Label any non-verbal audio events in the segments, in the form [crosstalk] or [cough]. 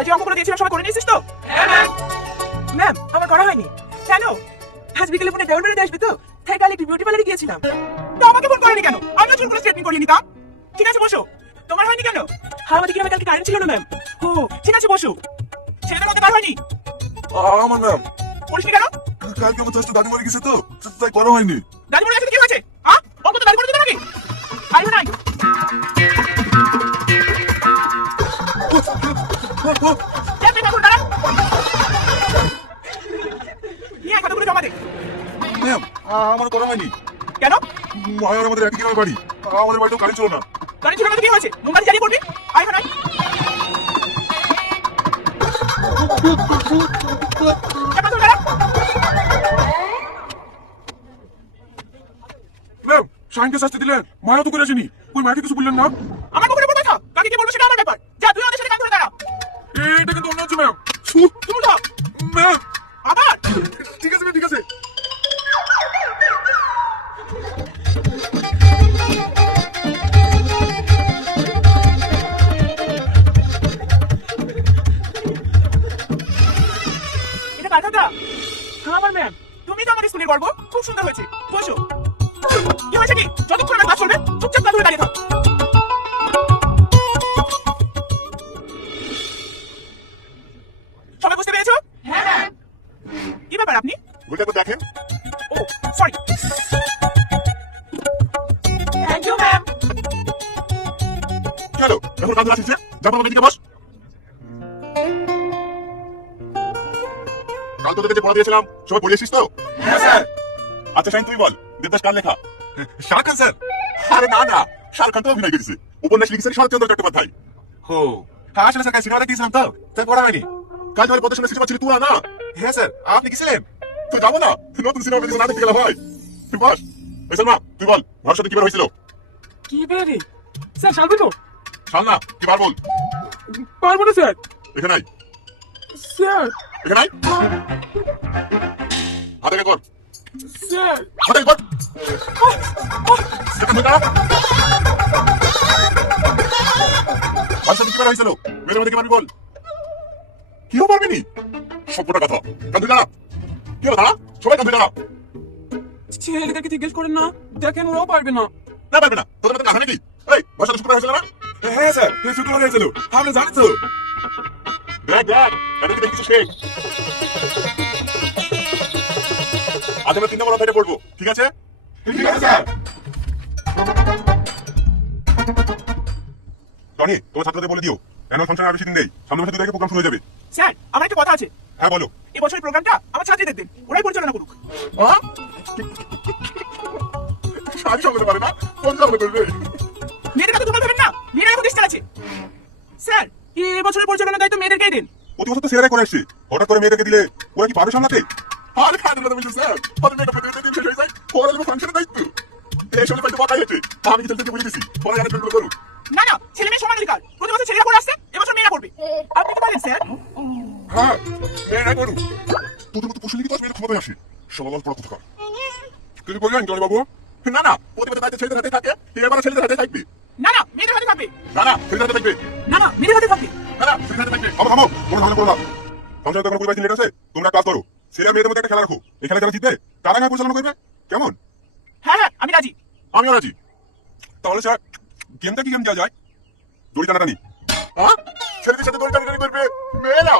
কাল যে অঙ্কগুলো দিয়েছিলাম সবাই করে নিয়েছিস তো? ম্যাম আমার করা হয়নি। কেন? আজ বিকেলে ফোনে ডায়মন্ড বেরোতে আসবে তো? তাই কাল একটু বিউটি পার্লারে গিয়েছিলাম। তো আমাকে ফোন করেনি কেন? আমিও চুল করে স্ট্রেটনিং করিয়ে নিতাম ঠিক আছে বসো। তোমার হয়নি কেন? হ্যাঁ আমাদের কালকে কারেন্ট ছিল না ম্যাম ও ঠিক আছে বসো। ছেলেদের মধ্যে কার হয়নি? আমার ম্যাম করিসনি কেন? কালকে আমার চাষটা দাদি মরে গেছে তো তাই করা হয়নি। দাদি মরে গেছে আমার করা হয়নি। কেন? মায়ের আমাদের একই গ্রামের বাড়ি। আমাদের বাড়িতেও কারেন্ট ছিল না। গাড়ি কি হয়েছে? শাহিনকে শাস্তি দিলেন মায়া তো করে আসেনি। ওই মাকে কিছু বললেন না? এটা হ্যাঁ আমার ম্যাম তুমি তো আমাদের স্কুলের গর্ব। খুব সুন্দর হয়েছে। বসো। কি হয়েছে কি? যতক্ষণ আমার কাজ চলবে চুপচাপ করে দাঁড়িয়ে থাক। সবাই বুঝতে পেরেছ? হ্যাঁ কি ব্যাপার আপনি? বইটা একবার দেখেন। ও সরি থ্যাংক ইউ ম্যাম চলো এখন কাজ আসছে যাব আমাকে দিকে বস। কাল তোদের যে পড়া দিয়েছিলাম সবাই পড়ে তো? হ্যাঁ স্যার। আচ্ছা শাহিন তুই বল দেবদাস কার লেখা? শাহ খান স্যার। আরে না না শাহ খান তো অভিনয় করেছে। উপন্যাস লিখেছেন শরৎচন্দ্র চট্টোপাধ্যায়। হো হ্যাঁ আসলে স্যার? সিনেমা দেখেছিলাম তো? তাই পড়া হয়নি। কাল তোমার প্রদর্শনের সিনেমা ছিল তুই না। হ্যাঁ স্যার আপনি গেছিলেন? তুই যাব না। নতুন সিনেমা দেখে না দেখতে গেলাম ভাই তুই বস। এই সালমা তুই বল ভবিষ্যতে কি বের হয়েছিল? কি বেরে স্যার সালবে তো। শাল না কি বার বল? পারব না স্যার। এখানে স্যার এখানে আয়। হাতে কর স্যার হাতে কর এখানে বসে দাঁড়া। ভবিষ্যতে কি বের হয়েছিল। মধ্যে কি পারবি বল? কেউ পারবি নি? সভ্যটা কথা। কান ধুই দাঁড়া কি দাঁড়া? সবাই কান ধুই দাঁড়া ছেলেদেরকে জিজ্ঞেস করেন না। দেখেন ওরাও পারবে না। না পারবে না। তোদের মধ্যে কাঁথা নাকি? এই ভবিষ্যতে শুক্রবার হয়েছিল না? হ্যাঁ স্যার। শুক্রবার হয়েছিল। আপনি জানেন তো। দেখ দেখ। এদেরকে দেখছি শেখ আজ আমরা তিন নম্বর অধ্যায়টা পড়ব ঠিক আছে? ঠিক আছে স্যার। টনি তোমার ছাত্রদের বলে দিও অ্যানুয়াল ফাংশন আর বেশি দিন নেই? সামনে মাসে তারিখে প্রোগ্রাম শুরু হয়ে যাবে। স্যার আমার একটা কথা আছে। হ্যাঁ বলো। এই বছরের প্রোগ্রামটা আমার ছাত্রীদের দিন ওরাই পরিচালনা করুক। আমি সামনে পারে না কোন সামনে করবে মেয়েদের কথা তোমরা ভেবেন না মেয়েরা এখন দেশ চালাচ্ছে স্যার এই বছরের পরিচালনা দায়িত্ব মেয়েদেরকেই দিন। প্রতি বছর তো সেরাই করে আসছে হঠাৎ করে মেয়েদেরকে দিলে ওরা কি পাবে সামলাতে? আরে খাওয়া দাওয়া মিশে স্যার পরে মেয়েটা পেতে দিন শেষ হয়ে যায় পরে যাবে ফাংশনের দায়িত্ব। এই সময় পাইতে বাকাই হচ্ছে আমি কিছু থেকে বলে দিছি পরে আরেকটা গুলো করুক। না না ছেলে মেয়ে সমান অধিকার। প্রতি বছর ছেলেরা করে আসছে এবছর মেয়েরা করবে। আপনি কি বলেন স্যার? হ্যাঁ মেয়েরাই করুক। তোদের মতো পশু লিখে তো মেয়ের ক্ষমতায় আসে। সবাই পড়া কথা কিছু বললেন জনি বাবু না না প্রতিবাদের দায়িত্ব ছেলেদের হাতে থাকে এবার ছেলেদের হাতে থাকবে। না না মেয়েদের হাতে থাকবে। না না ছেলেদের হাতে থাকবে। না না মেয়েদের হাতে থাকবে। থামো কোনো পরিবার লেট আছে তোমরা ক্লাস করো। ছেলে মেয়েদের মধ্যে একটা খেলা রাখো। এই খেলা যারা জিতবে তারা না পরিচালনা করবে? কেমন? হ্যাঁ হ্যাঁ আমি রাজি। আমিও রাজি। তাহলে স্যার গেমটা কি গেম দেওয়া যায়? দড়ি টানাটানি। হ্যাঁ ছেলেদের সাথে দড়ি টানাটানি করবে? মেয়েরা?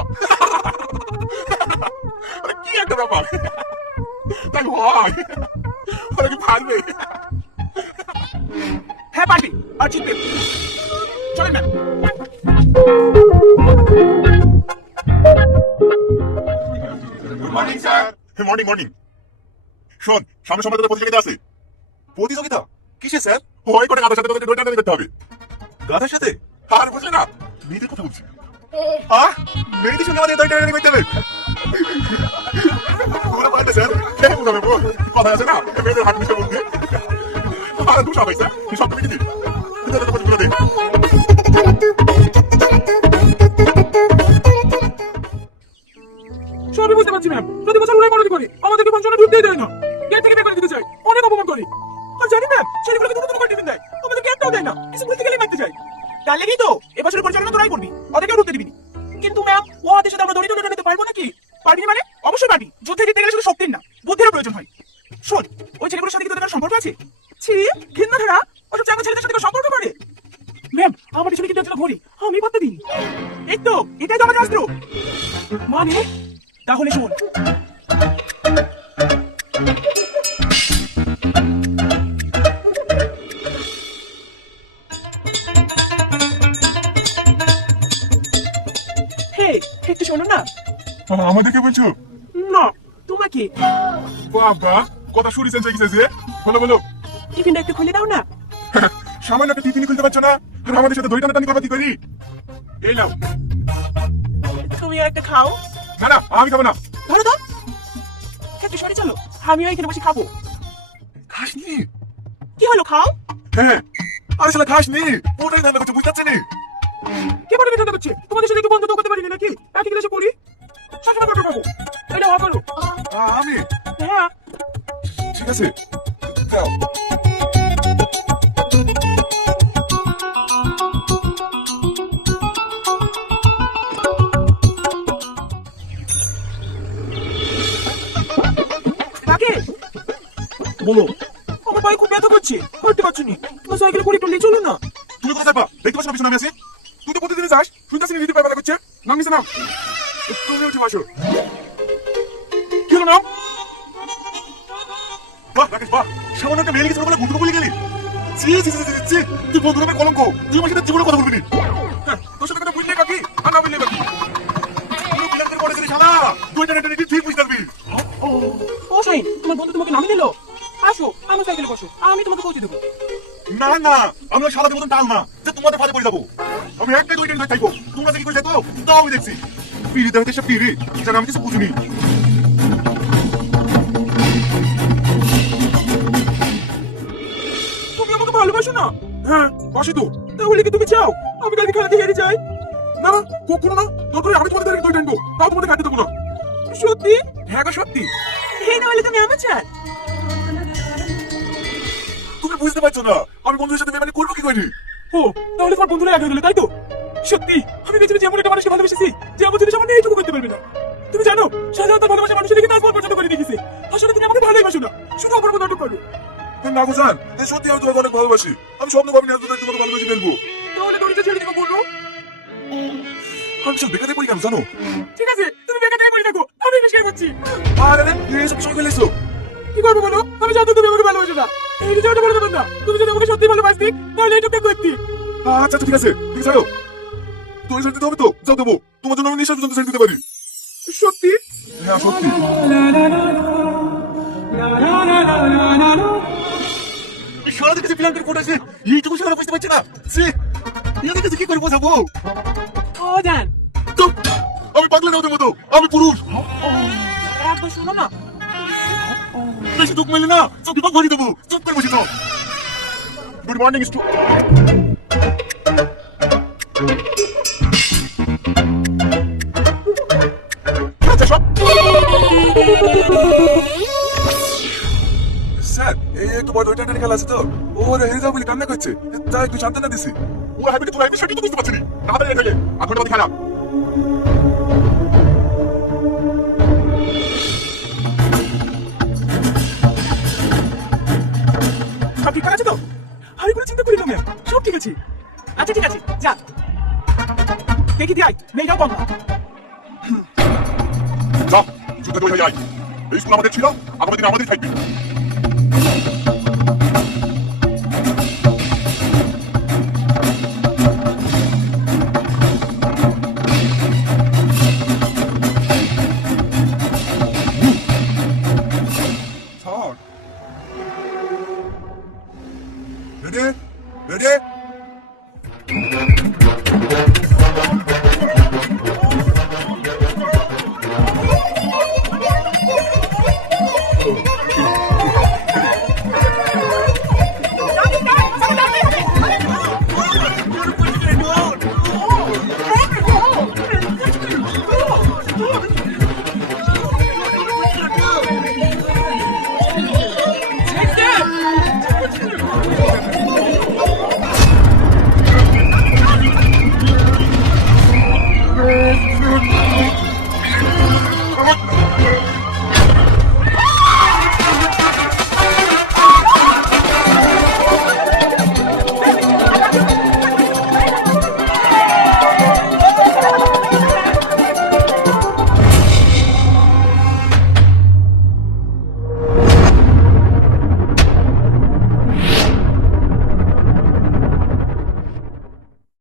কি একটা ব্যাপার? তাই হয়। ওরা কি পারবে? হ্যাঁ পারবে। আর জিতবে। চলেন ম্যাম। মর্নিং মর্নিং শোন, সামনে সময় তোদের প্রতিযোগিতা আছে। প্রতিযোগিতা? কিসে, স্যার? ওই করে গাধার সাথে তোদের টানাটানি করতে হবে। গাধার সাথে? আর বুঝলে না, মেয়েদের কথা বলছি। আহ, মেয়েদের সঙ্গে আমাদের দড়ি করতে হবে। পুরো পাল্টে স্যার। কেন বুঝাবে বল কথা আছে না? মেয়েদের হাত মিশে বলতে। আর দুশো হবে, স্যার। সব তুমি দিদি ছেলেগুলোকে দুটো দুটো করে টিফিন দেয়। আমাদেরকে একটাও দেয় না। কিছু বলতে গেলেই মারতে চাই। তার লেগেই তো এবছরের পরিচালনা তোরাই করবি। ওদেরকেও ঢুকতে দিবি কিন্তু ম্যাম ও হাতের সাথে আমরা দড়ি তুলে নিতে পারব নাকি? পারবি মানে? অবশ্যই পারবি। যুদ্ধে জিততে গেলে শুধু শক্তির না, বুদ্ধিরও প্রয়োজন হয়। শোন, ওই ছেলেগুলোর সাথে কি তোদের সম্পর্ক আছে? ছি ঘৃণা ধরা ওসব চাঙ্গা ছেলেদের সাথে সম্পর্ক করে? ম্যাম আমার পিছনে কিন্তু একটা ঘড়ি। আমি পাত্তা দিই এই তো, এটাই তো আমাদের অস্ত্র মানে? তাহলে শোন আমাদেরকে বলছো? না তোমাকে বাবা কথা চেঞ্জ হয়ে গেছে বলো বলো। টিফিনটা একটু খুলে দাও না? [laughs] সামান্য একটা টিফিন খুলতে পারছ না? আর আমাদের সাথে দই টানাটানি করবা কি করি? এই নাও। তুমি একটা খাও। না না আমি খাব না। ধরো তো। একটু সরে চলো আমিও এখানে বসে খাব। খাস নি কি হলো খাও? হ্যাঁ। আরে শালা খাস নি ওটাই ধান্দা করছে বুঝতে পারছি নি। কে বলে ঠান্ডা করছে? তোমাদের সাথে একটু বন্ধ করতে পারিনি নাকি? একই ক্লাসে পড়ি? সবসময় কত পাবো এটা হওয়া করো আমি হ্যাঁ ঠিক আছে যাও বলো। আমার পায়ে খুব ব্যথা করছে। হাঁটতে পারছি নি? তোমার সাইকেলে করে একটু নিয়ে চলো না। তুমি কোথায় পা দেখতে পাচ্ছ না পিছনে আমি আছি? তুই তো প্রতিদিনই যাস। শুনতেছি নিতে পারবে না করছে। নামিছে না। তুমি উঠে বসো। কি হলো? নাম বাহ রাকেশ বাহ। সামান্য একটা মেয়ে লিখেছিল বলে গুদগুদু বলে গেলি। ছি ছি ছি ছি, তুই বন্ধু নামে কলঙ্ক। তুই আমার সাথে জীবনে কথা বলবি নি। হ্যাঁ, তোর সাথে কথা বুঝলে কাকি আর না বুঝলে কাকি পুরো বিলান্তের পড়েছিলি শালা। তুই এটা এটা ঠিক বুঝতে পারবি। ও শাইন তোমার বন্ধু তোমাকে নামিয়ে দিল আসো আমার সাইকেলে বসো। আমি তোমাকে পৌঁছে দেবো। না না আমরা সারা মতন টাল না। যে তোমাদের ফাঁদে পড়ে যাব। আমি একটা দুইটা ধরে থাকব। তোমরা করে তাও আমি দেখছি। পিড়ি দেখতে সব পিড়ি যেটা আমি কিছু বুঝিনি তুমি আমাকে ভালোবাসো না? হ্যাঁ বাসি তো। তাহলে কি তুমি চাও? আমি কালকে খেলাতে হেরে যাই। না না কখনো না। দরকার আমি তোমাদের দই টানবো। তাও তোমাদের কাটতে দেবো না। সত্যি? হ্যাঁ গো সত্যি। এই নাহলে তুমি আমার চান তুমি বুঝতে পারছ না। আমি বন্ধুদের সাথে বেমানি করব কি করি? ও তাহলে তোমার বন্ধুরা এক হয়ে গেলো তাই তো? সত্যি আমি বেঁচে বেঁচে এমন একটা মানুষকে ভালোবেসেছি যে আমার জন্য সামান্য এইটুকু করতে পারবে না। তুমি জানো সাজা তার ভালোবাসা মানুষের দিকে তার পর্যন্ত করে দেখেছে। আসলে তুমি আমাকে ভালোই বাসো না শুধু মতো নাটক করো না গো জান এই সত্যি আমি তোমাকে অনেক ভালোবাসি। আমি স্বপ্ন ভাবিনি আজ তোমাকে ভালোবেসে ফেলব। তাহলে দড়িটা ছেড়ে দিবো বলল? আমি সব বেকারে পড়ি কেন জানো? ঠিক আছে তুমি থেকে করে থাকো আমি বেশি করছি আরে রে এসব সময় ফেলেছো। কি করব বলো? আমি জানতো তুমি আমাকে ভালোবাসো না। এই একটা বলে দেবেন না। তুমি যদি আমাকে সত্যি ভালোবাসতি তাহলে এইটুকু করতি আচ্ছা আচ্ছা, ঠিক আছে ঠিক আছে যাও তুমি ছেড়ে দিতে হবে তো? যাও দেবো। তোমার জন্য আমি নিঃশ্বাস পর্যন্ত ছেড়ে দিতে পারি। সত্যি? হ্যাঁ সত্যি। সারাদিন কাছে প্ল্যান করে পড়েছে এইটুকু সারা বুঝতে পারছি না। সে ইয়াদের কাছে কি করে বোঝাবো? ও জান তো আমি পাগলের ওদের মতো। আমি পুরুষ। শোনো না। বেশি চোখ মেলে না। চোখ বিভাগ ভরিয়ে দেবো। চুপ করে বসে তো গুড মর্নিং স্টু স্যার, এই একটু বড় খেলা আছে তো। ওর হেরে করছে। তাই একটু সান্ত্বনা দিছি। ও হ্যাবিটি তোর তো বুঝতে পারছি না। এখন আমাদের স্কুল আমাদের ছিল আমাদের আমাদের থাকবে